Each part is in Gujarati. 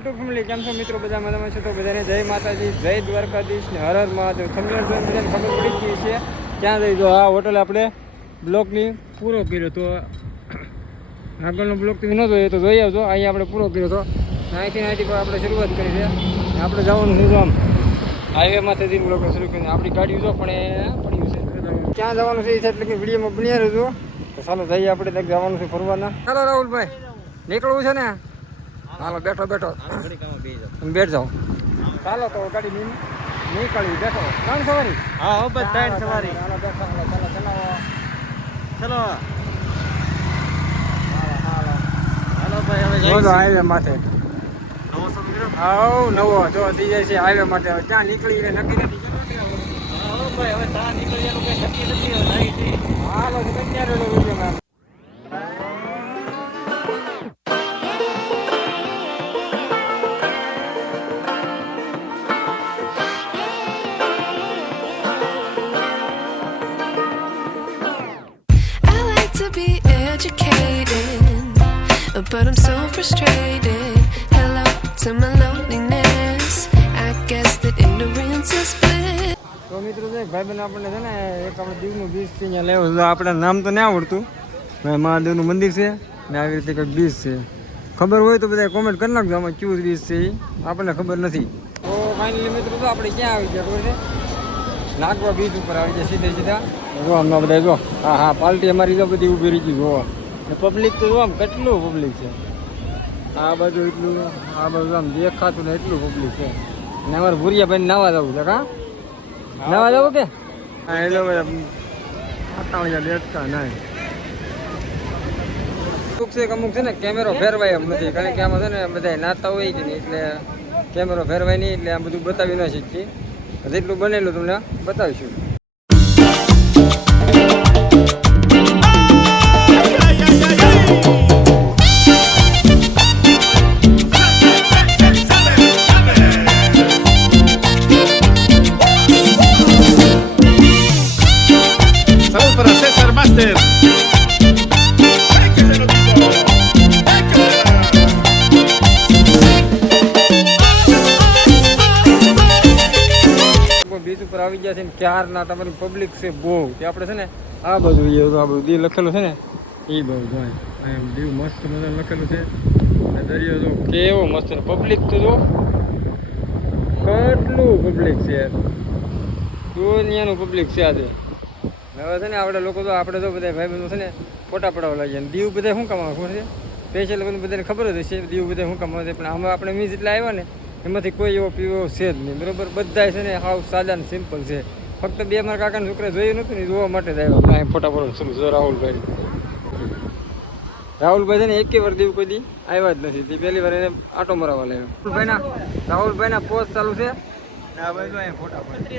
યુટ્યુબ ફેમિલી, કેમ છો મિત્રો? બધા મજામાં છો? તો બધાને જય માતાજી, જય દ્વારકાધીશ ને હર હર મહાદેવ. જોઈને બધાને ખબર પડી ગઈ છે ક્યાં જઈ? જો આ હોટલ આપણે બ્લોકની પૂરો કર્યો તો આગળનો બ્લોક તમે ન જોઈએ તો જોઈ આવજો. અહીંયા આપણે પૂરો કર્યો તો. અહીંથી અહીંથી પર આપણે શરૂઆત કરી છે. આપણે જવાનું શું આમ. હાઈવેમાંથી બ્લોક શરૂ કરીને. આપણી ગાડી જો પણ એ પડ્યું છે. ક્યાં જવાનું છે એટલે કે વિડીયોમાં બની રહ્યો તો ચાલો જઈએ આપણે જવાનું છે ફરવાના. ચાલો રાહુલભાઈ, નીકળવું છે ને? હાલો બેઠો બેઠો. બેઠ જાઓ ચાલો તો ગાડી ની નીકળી બેઠો. ત્રણ સવારી? હા હો બસ ત્રણ સવારી. ચાલો બેઠો હાલો ચાલો ચલાવો ચલો. હાલો હાલો. ભાઈ હવે જો તો હાઈવે માથે. આવ નવો. જો થઈ જાય છે હાઈવે માટે હવે ક્યાં નીકળી ગઈ નક્કી નથી ભાઈ હવે ત્યાં નીકળી કઈ નક્કી નથી હવે નહીં થી હાલો કન્યા but I'm so frustrated. Hello to my loneliness. I guess that ignorance is bliss. તો મિત્રો છે ભાઈ આપણને છે ને, એક આપણે દીવનું બીચ છે અહીંયા લેવું છે. આપણે નામ તો નહીં આવડતું મહાદેવનું મંદિર છે ને આવી રીતે કંઈક બીચ છે. ખબર હોય તો બધા કોમેન્ટ કરી નાખજો, આમાં ક્યુ બીજ છે આપણને ખબર નથી. તો ફાઇનલી મિત્રો તો આપણે ક્યાં આવી ગયા, ખબર છે? નાગવા બીચ ઉપર આવી ગયા, સીધે સીધા. જો અમને બધા જો, હા હા પાર્ટી અમારી તો બધી ઊભી રહી ગઈ જોવા ને પબ્લિક તો આમ કેટલું પબ્લિક છે. આ બાજુ એટલું આ બાજુ આમ દેખાતું ને એટલું પબ્લિક છે. ને અમારે ભૂરિયા ભાઈ નાવા જવું છે કા? નવા જવું કે? હા એટલે આટાવડિયા દેખતા નહીં. અમુક છે અમુક છે ને કેમેરો ફેરવાય એમ નથી. કારણ કે આમાં છે ને બધા નાતા હોય કે નહીં એટલે કેમેરો ફેરવાય નહીં એટલે આ બધું બતાવી ન શીખીએ જેટલું બનેલું તમને બતાવીશું. ઉપર આવી ગયા છે ને ક્યારના તમારી પબ્લિક છે બહુ. તે આપણે છે ને આ બધું એ આ બધું દીવ લખેલું છે ને એ બધું જોઈ એમ દીવ મસ્ત મજાનું લખેલું છે. અને દરિયો જો કેવો મસ્ત પબ્લિક તો જો કેટલું પબ્લિક છે યાર. દુનિયાનું પબ્લિક છે આજે. હવે છે ને આપણે લોકો તો આપણે તો બધા ભાઈ બંધુ છે ને ફોટા પડાવવા લાગીએ ને દીવ બધા શું કમાવા ખબર છે? સ્પેશિયલ બધું બધાને ખબર જ હશે. દીવ બધા શું કમાવા છે? પણ આમાં આપણે મીન્સ એટલા આવ્યા ને. એમાંથી કોઈ એવો પીવો છે જ નહીં. બરાબર? બધા છે ને હાવ સાદા ને સિમ્પલ છે. ફક્ત બે મારા કાકાના છોકરા જોયું નથી ને જોવા માટે જ ફોટાફોટ શું ફોટા પડવાનું રાહુલભાઈ. રાહુલભાઈ છે ને એકે વાર દેવું કોઈ દી આવ્યા જ નથી. તે પહેલી વાર એને આટો મરાવવા લાવ્યો પોસ્ટ ચાલુ છે. ને આ બાજુ અહીંયા ફોટા પડે.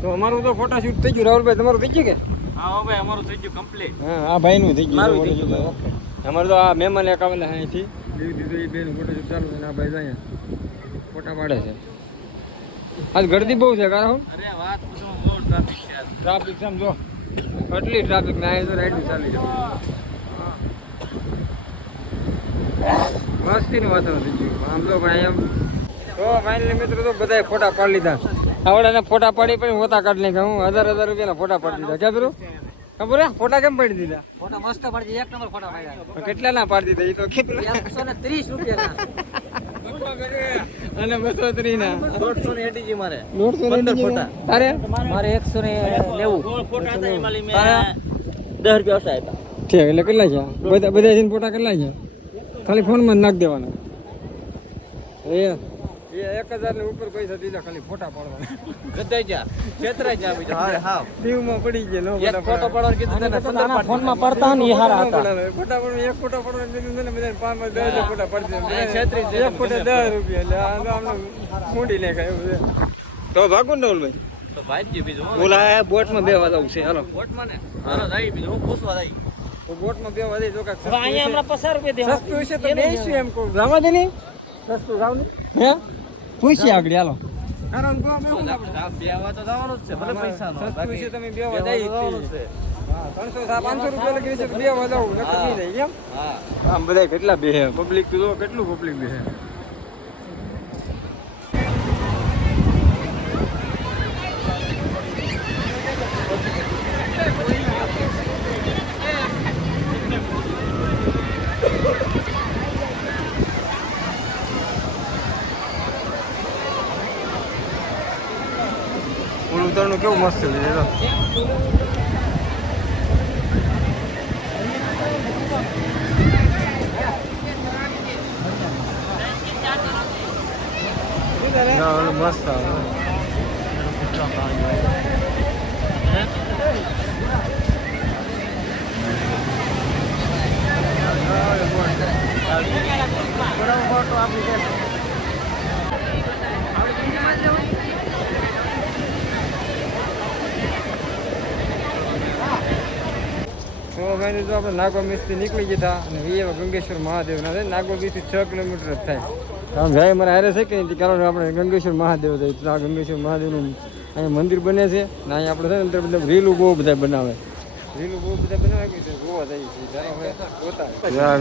તો અમારું તો ફોટા શૂટ થઈ ગયું. રાહુલભાઈ તમારું થઈ ગયું કે? હા ભાઈ અમારું થઈ ગયું કમ્પ્લીટ હા આ ભાઈનું થઈ ગયું. મારું થઈ અમારું ગયું. ઓકે. અમારે તો આ મહેમાન એક આવેલા અહીંથી. દીદી એ બેન ફોટો ચાલુ છે ને આ ભાઈ અહીંયા ફોટા પાડે છે. આજ ગળદી બહુ છે કારણ અરે વાત બહુ ટ્રાફિક છે. ટ્રાફિક સમજો કેટલી ટ્રાફિક ને તો રાઈડ ચાલી જાય. મસ્તીનું વાતાવરણ થઈ ગયું. આમ તો ફાઇનલી મિત્રો તો બધાએ ફોટા પાડી લીધા. આવડાને ફોટા પાડી પણ હોતા કાઢી નાખ્યા. હું હજાર હજાર રૂપિયાના ફોટા પાડી દીધા. ક્યાં પેલું ખબર ફોટા કેમ પાડી દીધા? ફોટા મસ્ત પડી એક નંબર ફોટા પાડ્યા. કેટલા ના પાડી દીધા? એ તો કેટલા એકસો ને ત્રીસ રૂપિયા અને બસો ત્રીસ ના. દોઢસો ને એટીજી મારે. દોઢસો પંદર ફોટા. તારે? મારે એકસો ને નેવું. દસ રૂપિયા ઓછા ઠીક એટલે કેટલા છે? બધા બધા જઈને ફોટા કેટલા છે? ખાલી ફોનમાં નાખી દેવાના. એ એ એક હજારની ઉપર પૈસા દીધા ખાલી ફોટા પાડવાના. ગધાઈ જા છેતરાઈ જા બીજો. હા હા. દીવમાં પડી ગયા નો એક ફોટો પાડવાનું કીધું તને પંદર પાડ ફોનમાં પડતા ને એ હારા હતા. ફોટા પડવા એક ફોટો પડવા દીધું ને બધાને પાંચ પાંચ દસ હજાર ફોટા પડશે એ છેત્રીસ છે એક ફોટો દસ રૂપિયા એટલે આ તો આમને મૂડી નાખાય એવું છે. તો ભાગું ને ભાઈ તો ભાઈ જ બીજું હું બોલા બોટમાં બે વાદા છે હાલો. બોટમાં ને? હાલો જાય બીજું હું પૂછવા જાય તો બોટમાં બે વાદે જો કાંઈક હવે અહીંયા હમણાં પચાસ રૂપિયા દેવા સસ્તું હશે તો બેસીશું એમ કહું. રામા દે નહીં સસ્તું રાવ ને હે? પૂછીએ આગળ? હાલો. કેટલા બે પબ્લિક કેટલું પબ્લિક બે કેવું મસ્ત. ના મસ્ત આવે તો ભાઈ આપણે નાગવા બીચથી નીકળી ગયા અને એ એવા ગંગેશ્વર મહાદેવના છે નાગવા બીચથી છ કિલોમીટર જ થાય. આમ જાય મારે હારે છે કે નહીં? કારણ આપણે ગંગેશ્વર મહાદેવ થાય તો આ ગંગેશ્વર મહાદેવનું અહીંયા મંદિર બને છે. ને અહીંયા આપણે છે ને અંદર બધા રીલું બહુ બધા બનાવે. રીલું બહુ બધા બનાવે કે જોવા જાય છે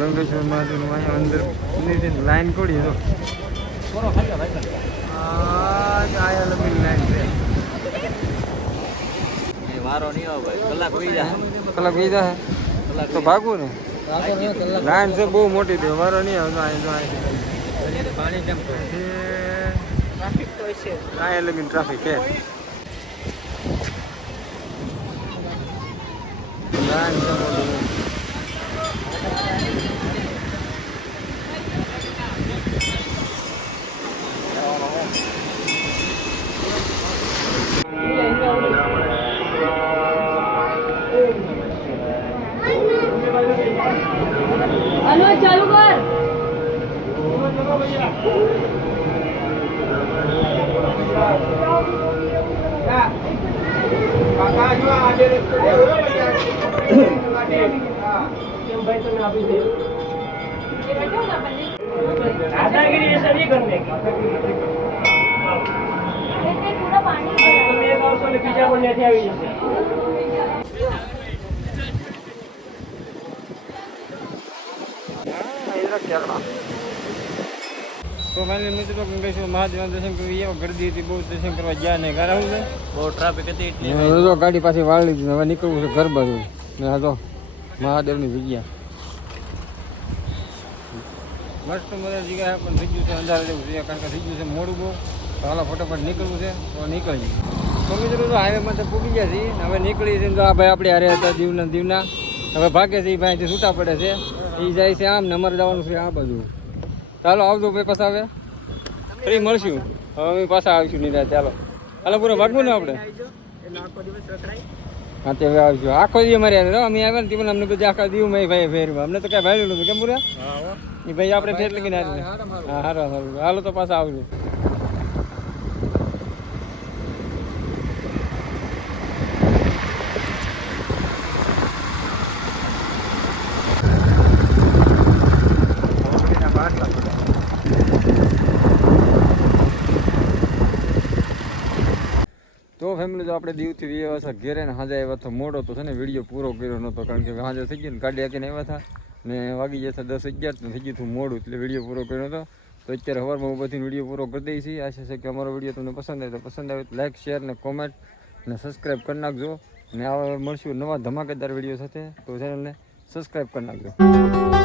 ગંગેશ્વર મહાદેવનું અહીંયા અંદર મંદિરની લાઈન કોડી તો. વારો નહીં આવે. કલાક વીજા. કલાક વીધા હે તો ભાગવું ને? લાઈન છે બહુ મોટી છે વારો નહીં આવતો અહીં અહીં પાણી કેમ તો અહીં લગીન ટ્રાફિક છે. લાઈન છે અનો ચાલુ કર दादागिरी ऐसा नहीं करने की પૂરા પાણી તમે એક આવશો ને બીજા પણ ત્યાંથી આવી જશે તો ફાઇનલી મિત્રો ગંગેશ્વર મહાદેવના દર્શન કરવી એવા ગરદી હતી બહુ દર્શન કરવા ગયા નહીં. કારણ શું છે? બહુ ટ્રાફિક હતી એટલી હવે તો ગાડી પાછી વાળી લીધી હવે નીકળવું છે ઘર બાજુ. ને આ તો મહાદેવની જગ્યા. મસ્ત મજા જગ્યા છે પણ થઈ ગયું છે અંધારે જેવું છે. કારણ કે થઈ ગયું છે મોડું બહુ. તો હાલો ફટાફટ નીકળવું છે. તો નીકળીએ તો મિત્રો તો હાઈવેમાં તો પૂગી ગયા છીએ. હવે નીકળી છે તો આ ભાઈ આપણે હારે હતા દીવના દીવના. હવે ભાગે છે એ ભાઈથી છૂટા પડે છે. એ જાય છે આમ નમર જવાનું છે આ બાજુ. ચાલો આવજો ભાઈ પાછા હવે ફ્રી મળશું. હવે અમે પાછા આવીશું નીરા ચાલો. હાલો પૂરો ભાગવું ને આપણે? હા તે હવે આવજો આખો દી અમારે આવે અમે આવ્યા ને તે પણ અમને બધું આખા દીવ મેં ભાઈ ફેરવા અમને તો કઈ ભાઈ નતું કેમ પૂરા એ ભાઈ આપણે ફેર લગીને આવ્યા હા હારો હારું. હાલો તો પાછા આવજો તો ફેમિલી તો આપણે દીવથી વ્યવસ્થા હતા ઘેરે ને હાજે આવ્યા તો મોડો તો છે ને વીડિયો પૂરો કર્યો નહોતો કારણ કે હાજર થઈ ગયો ને ગાડી હાકીને આવ્યા હતા ને વાગી જતા દસ અગિયાર ને થઈ ગયું હતું મોડું એટલે વીડિયો પૂરો કર્યો હતો તો અત્યારે સવારમાં બધી વીડિયો પૂરો કરી દઈએ છીએ આશા છે કે અમારો વીડિયો તમને પસંદ આવે તો પસંદ આવે તો લાઈક, શેર ને કોમેન્ટ ને સબસ્ક્રાઈબ કરી નાખજો. ને આવા મળશું નવા ધમાકેદાર વીડિયો સાથે. તો ચેનલને સબસ્ક્રાઈબ કરી નાખજો.